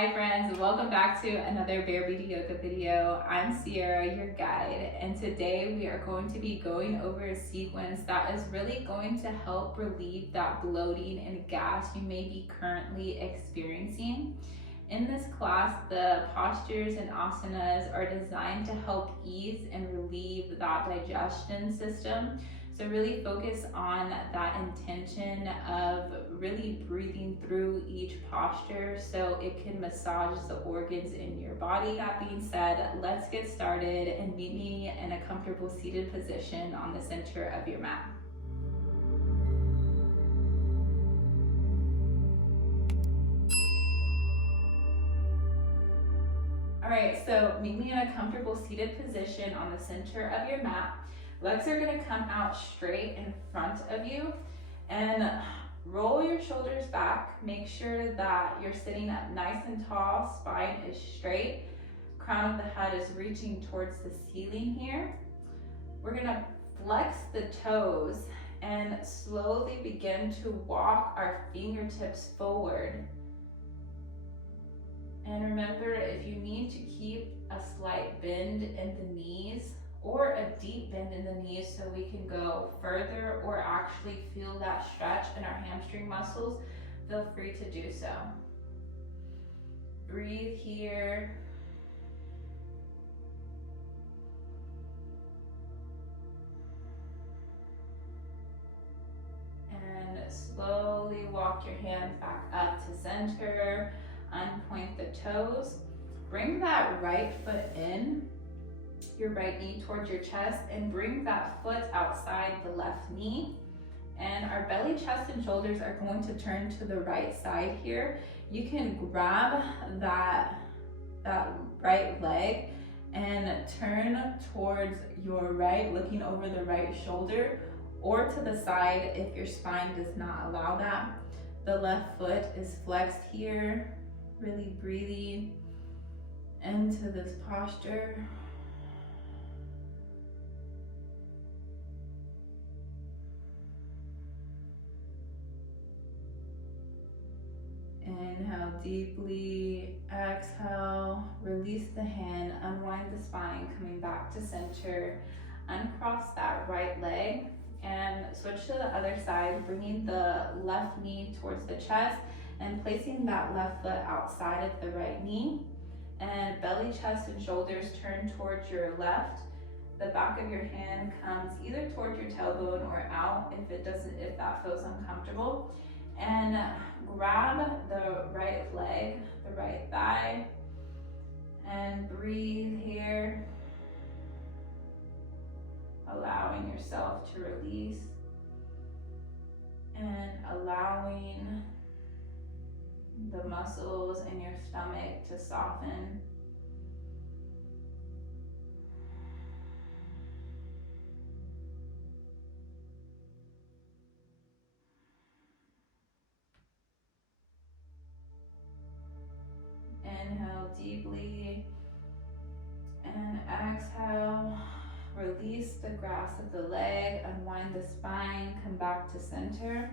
Hi friends, welcome back to another Bare Beauty Yoga video. I'm Cierra, your guide, and today we are going to be going over a sequence that is really going to help relieve that bloating and gas you may be currently experiencing. In this class, the postures and asanas are designed to help ease and relieve that digestion system. So really focus on that intention of really breathing through each posture so it can massage the organs in your body. That being said, let's get started and meet me in a comfortable seated position on the center of your mat. All right, so meet me in a comfortable seated position on the center of your mat. Legs are gonna come out straight in front of you and roll your shoulders back. Make sure that you're sitting up nice and tall, spine is straight, crown of the head is reaching towards the ceiling here. We're gonna flex the toes and slowly begin to walk our fingertips forward. And remember, if you need to keep a slight bend in the knees or a deep bend in the knees so we can go further or actually feel that stretch in our hamstring muscles, feel free to do so. Breathe here. And slowly walk your hands back up to center. Unpoint the toes. Bring that right foot in, your right knee towards your chest, and bring that foot outside the left knee. And our belly, chest, and shoulders are going to turn to the right side here. You can grab that right leg and turn towards your right, looking over the right shoulder, or to the side if your spine does not allow that. The left foot is flexed here. Really breathing into this posture. Inhale deeply, exhale, release the hand, unwind the spine, coming back to center. Uncross that right leg and switch to the other side, bringing the left knee towards the chest and placing that left foot outside of the right knee. And belly, chest, and shoulders turn towards your left. The back of your hand comes either towards your tailbone or out if that feels uncomfortable. And grab the right leg, the right thigh, and breathe here, allowing yourself to release and allowing the muscles in your stomach to soften. Inhale deeply and exhale. Release the grasp of the leg, unwind the spine, come back to center.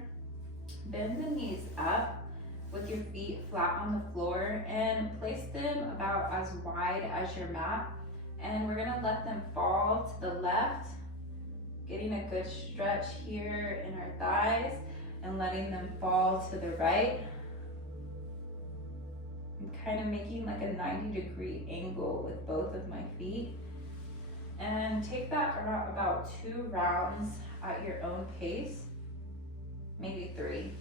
Bend the knees up with your feet flat on the floor and place them about as wide as your mat. And we're gonna let them fall to the left, getting a good stretch here in our thighs and letting them fall to the right. I'm kind of making like a 90-degree angle with both of my feet. And take that about 2 rounds at your own pace, maybe 3.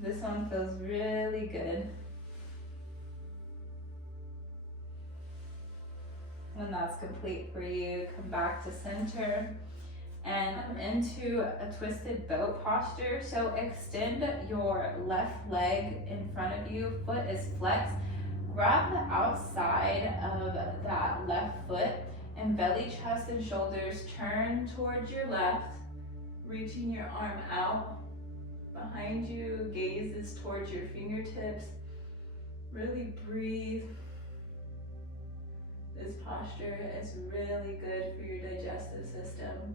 This one feels really good. When that's complete for you, come back to center and into a twisted boat posture. So extend your left leg in front of you, foot is flexed. Grab the outside of that left foot and belly, chest, and shoulders turn towards your left, reaching your arm out. Behind you, gaze is towards your fingertips. Really breathe. This posture is really good for your digestive system.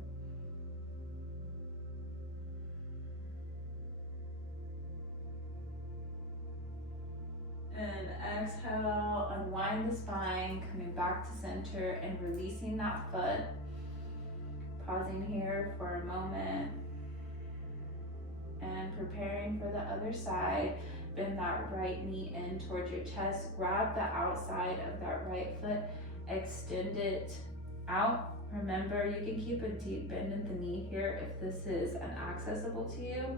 exhale, unwind the spine, coming back to center and releasing that foot. Pausing here for a moment and preparing for the other side. Bend that right knee in towards your chest. Grab the outside of that right foot. Extend it out. Remember, you can keep a deep bend in the knee here if this is inaccessible to you.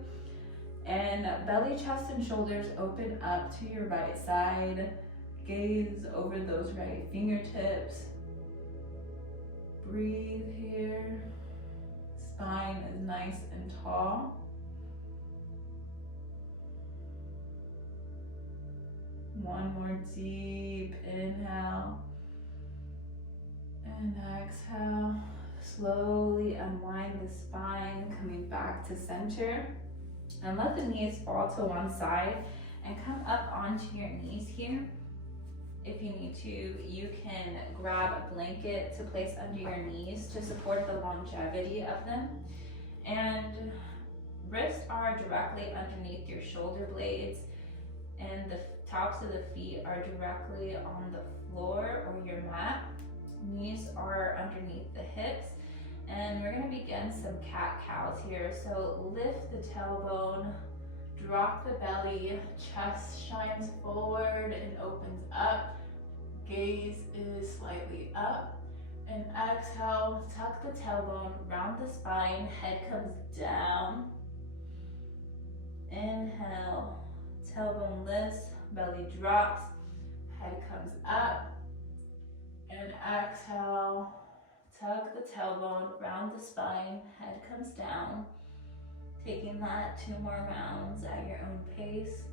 And belly, chest, and shoulders open up to your right side. Gaze over those right fingertips. Breathe here. Spine is nice and tall. One more deep inhale and exhale. Slowly unwind the spine, coming back to center. And let the knees fall to one side and come up onto your knees here. If you need to, you can grab a blanket to place under your knees to support the longevity of them. And wrists are directly underneath your shoulder blades, and the tops of the feet are directly on the floor or your mat. Knees are underneath the hips. And we're gonna begin some cat-cows here. So lift the tailbone, drop the belly, chest shines forward and opens up. Gaze is slightly up. And exhale, tuck the tailbone, round the spine, head comes down. Inhale, tailbone lifts, belly drops, head comes up. And exhale, tuck the tailbone, round the spine, head comes down. Taking that 2 more rounds at your own pace.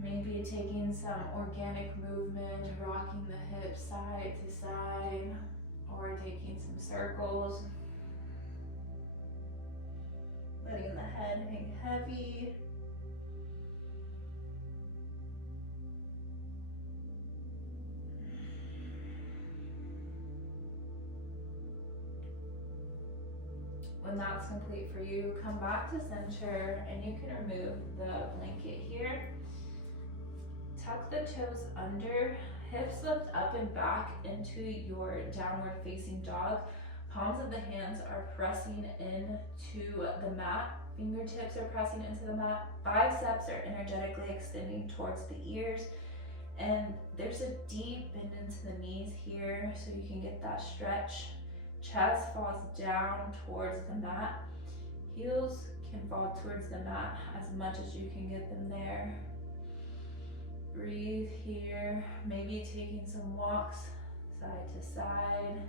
Maybe taking some organic movement, rocking the hips side to side, or taking some circles. Letting the head hang heavy. When that's complete for you, come back to center and you can remove the blanket here. Tuck the toes under, hips lift up and back into your downward facing dog. Palms of the hands are pressing into the mat. Fingertips are pressing into the mat. Biceps are energetically extending towards the ears. And there's a deep bend into the knees here so you can get that stretch. Chest falls down towards the mat. Heels can fall towards the mat as much as you can get them there. Breathe here, maybe taking some walks side to side.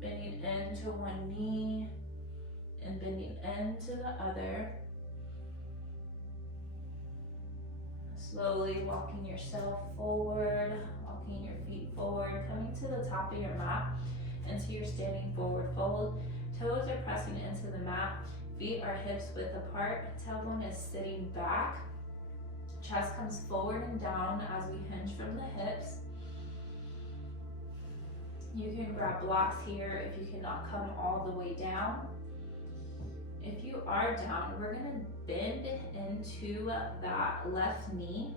Bending into one knee and bending into the other. Slowly walking yourself forward, walking your feet forward, coming to the top of your mat, into your standing forward fold. Toes are pressing into the mat, feet are hips width apart, tailbone is sitting back. Chest comes forward and down as we hinge from the hips. You can grab blocks here if you cannot come all the way down. If you are down, we're gonna bend into that left knee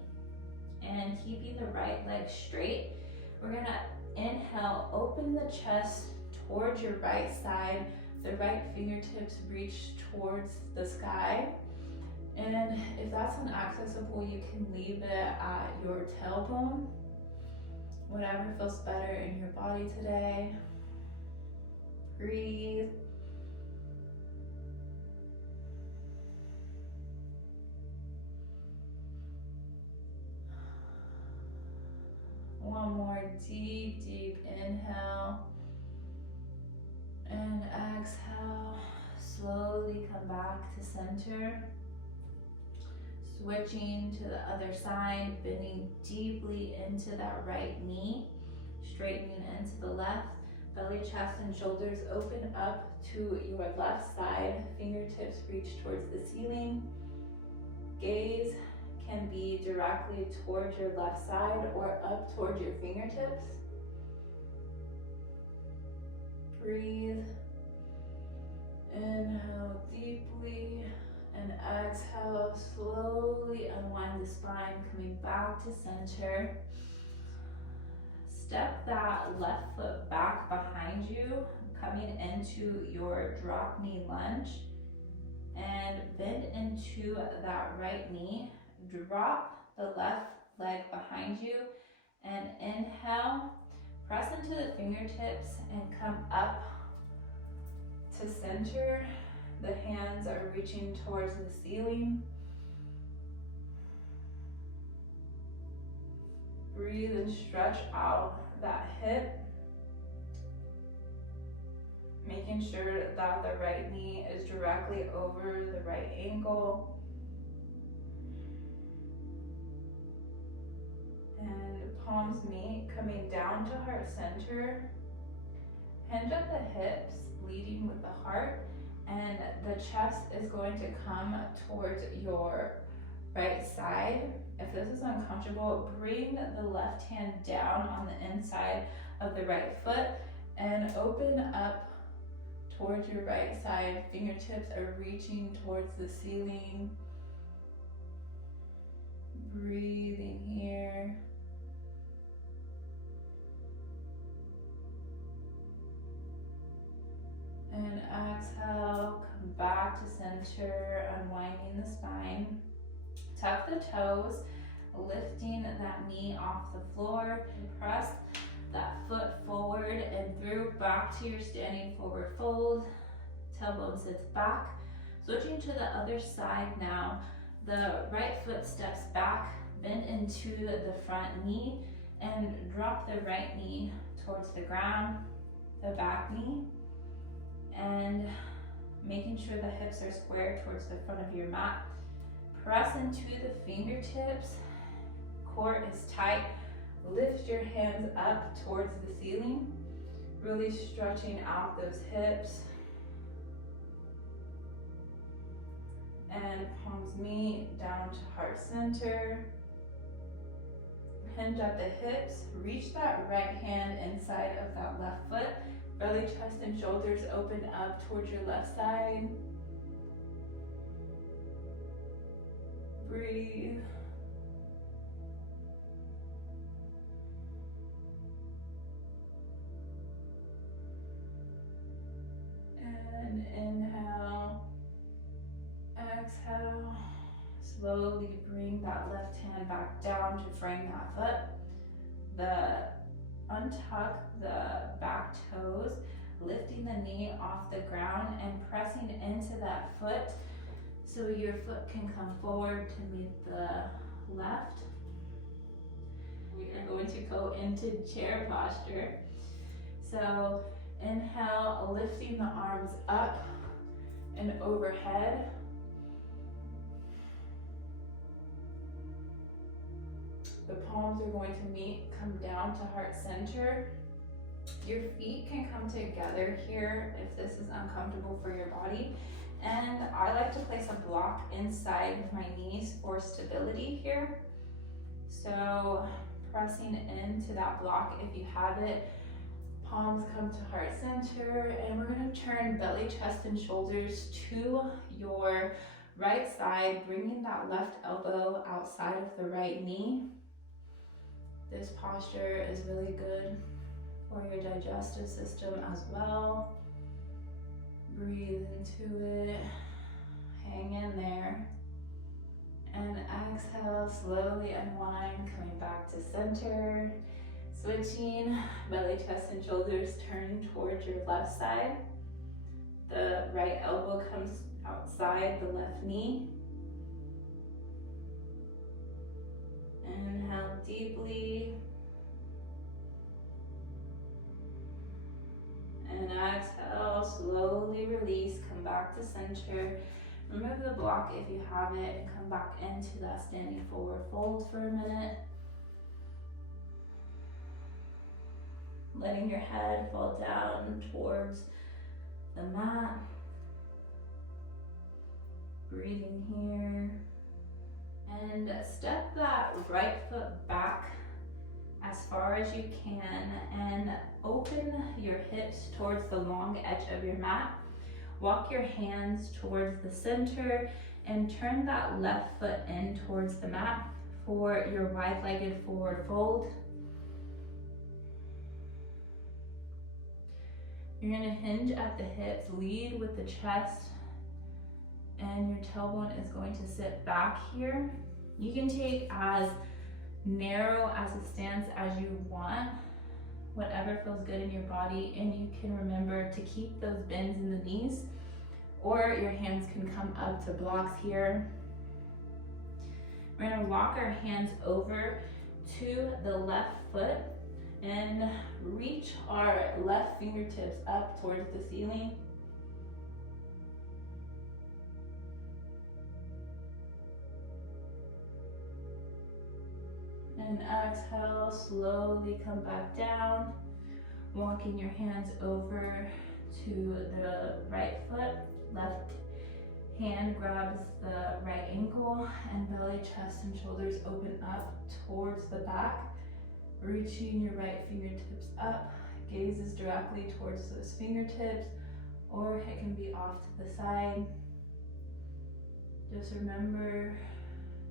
and keeping the right leg straight. We're gonna inhale, open the chest towards your right side. The right fingertips reach towards the sky. And if that's inaccessible, you can leave it at your tailbone. Whatever feels better in your body today. Breathe. One more deep, deep inhale. And exhale. Slowly come back to center. Switching to the other side, bending deeply into that right knee. Straightening into the left. Belly, chest, and shoulders open up to your left side. Fingertips reach towards the ceiling. Gaze can be directly towards your left side or up towards your fingertips. Breathe. Inhale deeply and exhale back to center. Step that left foot back behind you, coming into your drop knee lunge, and bend into that right knee. Drop the left leg behind you and inhale, press into the fingertips and come up to center. The hands are reaching towards the ceiling. Breathe and stretch out that hip, making sure that the right knee is directly over the right ankle. And palms meet, coming down to heart center. Hinge at the hips, leading with the heart, and the chest is going to come towards your right side. If this is uncomfortable, bring the left hand down on the inside of the right foot and open up towards your right side. Fingertips are reaching towards the ceiling. Breathing here. And exhale, come back to center, unwinding the spine. Tuck the toes, lifting that knee off the floor. And press that foot forward and through, back to your standing forward fold. Tailbone sits back. Switching to the other side now. The right foot steps back, bend into the front knee, and drop the right knee towards the ground, the back knee, and making sure the hips are square towards the front of your mat. Press into the fingertips, core is tight. Lift your hands up towards the ceiling, really stretching out those hips. And palms meet down to heart center. Hinge at the hips, reach that right hand inside of that left foot. Belly, chest, and shoulders open up towards your left side. Breathe. And inhale. Exhale. Slowly bring that left hand back down to frame that foot. Untuck the back toes, lifting the knee off the ground and pressing into that foot so your foot can come forward to meet the left. We are going to go into chair posture. So inhale, lifting the arms up and overhead. The palms are going to meet, come down to heart center. Your feet can come together here if this is uncomfortable for your body. And I like to place a block inside my knees for stability here. So pressing into that block if you have it. Palms come to heart center, and we're going to turn belly, chest, and shoulders to your right side, bringing that left elbow outside of the right knee. This posture is really good for your digestive system as well. Breathe into it, hang in there, and exhale, slowly unwind, coming back to center. Switching, belly, chest, and shoulders turning towards your left side. The right elbow comes outside the left knee. Inhale deeply. And exhale, slowly release, come back to center. Remove the block if you have it and come back into that standing forward fold for a minute. Letting your head fall down towards the mat. Breathing here. And step that right foot back as far as you can and open your hips towards the long edge of your mat. Walk your hands towards the center and turn that left foot in towards the mat. for your wide-legged forward fold. You're gonna hinge at the hips, lead with the chest, and your tailbone is going to sit back here. You can take as narrow as a stance as you want, whatever feels good in your body, and you can remember to keep those bends in the knees, or your hands can come up to blocks here. We're gonna walk our hands over to the left foot and reach our left fingertips up towards the ceiling. And exhale, slowly come back down, walking your hands over to the right foot. Left hand grabs the right ankle, and belly, chest, and shoulders open up towards the back. Reaching your right fingertips up, gaze is directly towards those fingertips, or it can be off to the side. Just remember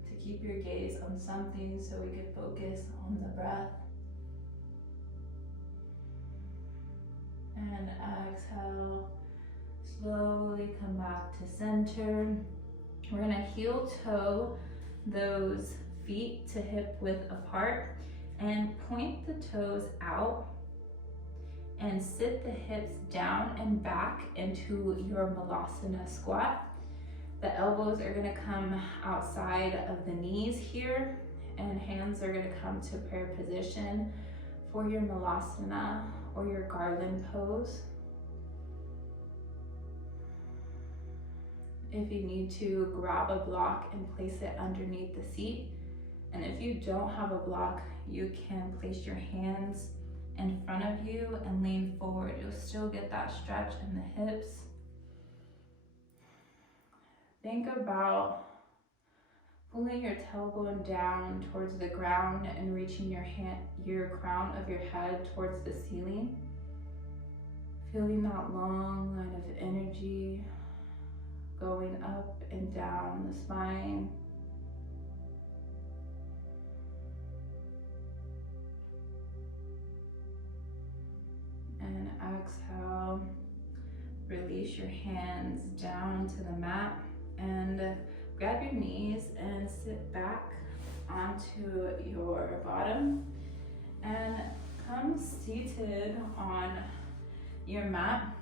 to keep your gaze on something so we can focus on the breath. And exhale, slowly come back to center. We're gonna heel toe those feet to hip width apart and point the toes out and sit the hips down and back into your Malasana squat. The elbows are gonna come outside of the knees here, and hands are gonna come to prayer position for your Malasana or your garland pose. If you need to, grab a block and place it underneath the seat. And if you don't have a block, you can place your hands in front of you and lean forward. You'll still get that stretch in the hips. Think about pulling your tailbone down towards the ground and reaching your crown of your head towards the ceiling. Feeling that long line of energy going up and down the spine. And exhale, release your hands down to the mat and grab your knees and sit back onto your bottom and come seated on your mat.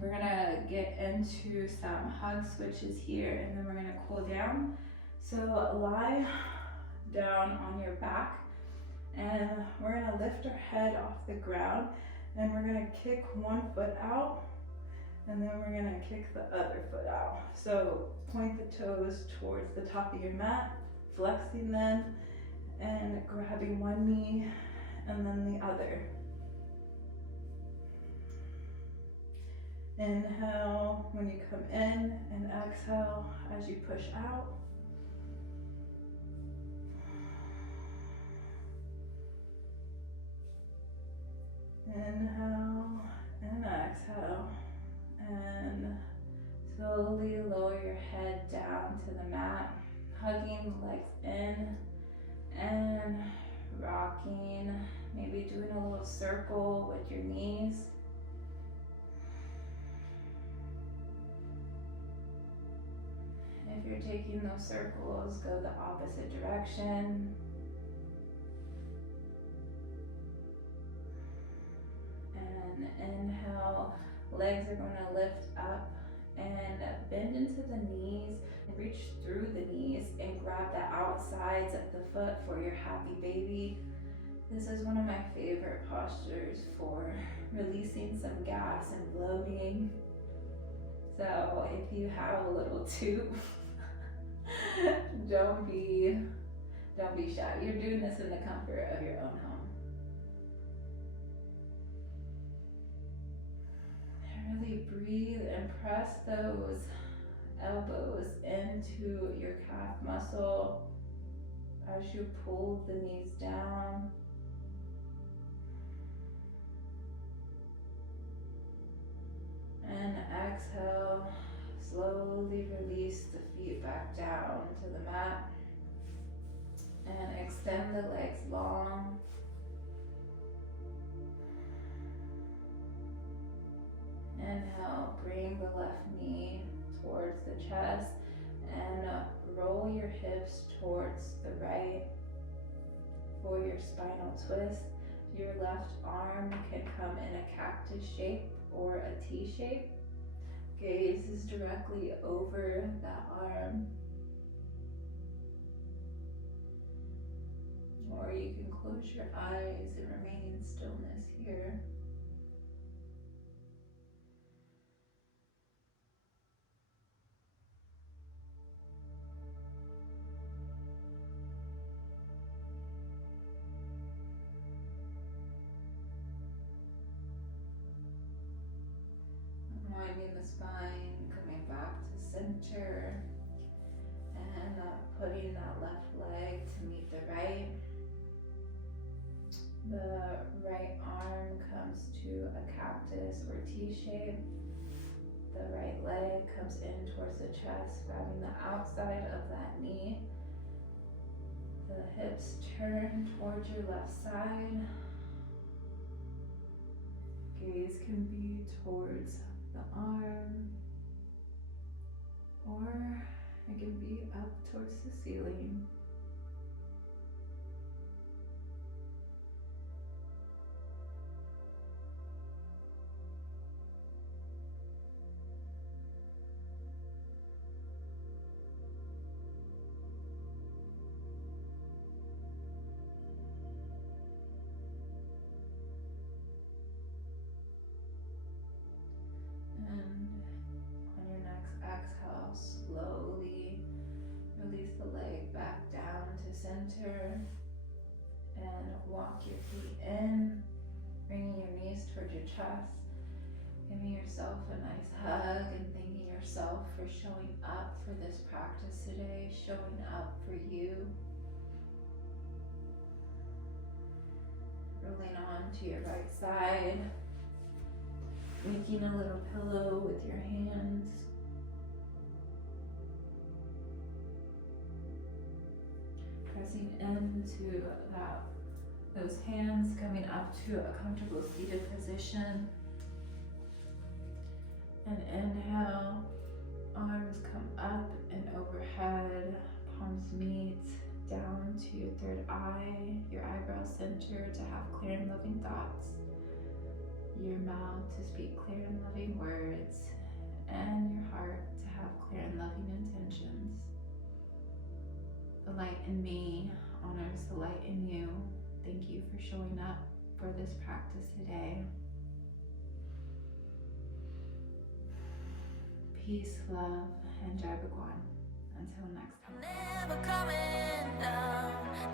We're gonna get into some hug switches here, and then we're gonna cool down. So lie down on your back, and we're gonna lift our head off the ground, and we're gonna kick one foot out, and then we're gonna kick the other foot out. So point the toes towards the top of your mat, flexing them, and grabbing one knee and then the other. Inhale when you come in, and exhale as you push out. Inhale and exhale, and slowly lower your head down to the mat, hugging the legs in and rocking, maybe doing a little circle with your knees. If you're taking those circles, go the opposite direction. And inhale, legs are going to lift up and bend into the knees. Reach through the knees and grab the outsides of the foot for your happy baby. This is one of my favorite postures for releasing some gas and bloating. So if you have a little tube, don't be shy. You're doing this in the comfort of your own home. And really breathe and press those elbows into your calf muscle as you pull the knees down. And exhale, slowly release the feet back down to the mat. And extend the legs long. Inhale, bring the left knee towards the chest and roll your hips towards the right for your spinal twist. Your left arm can come in a cactus shape or a T shape. Gaze is directly over that arm. Or you can close your eyes and remain in stillness here. Winding the spine, coming back to center, and putting that left leg to meet the right. The right arm comes to a cactus or T shape. The right leg comes in towards the chest, grabbing the outside of that knee. The hips turn towards your left side. Gaze can be towards the arm, or it can be up towards the ceiling. Slowly release the leg back down to center and walk your feet in, bringing your knees towards your chest, giving yourself a nice hug and thanking yourself for showing up for this practice today, showing up for you. Rolling on to your right side, making a little pillow with your hands. Pressing into those hands, coming up to a comfortable seated position. And inhale, arms come up and overhead, palms meet, down to your third eye, your eyebrow center to have clear and loving thoughts, your mouth to speak clear and loving words, and your heart to have clear and loving intentions. The light in me honors the light in you. Thank you for showing up for this practice today. Peace, love, and Jai Bhagwan. Until next time. Never coming down.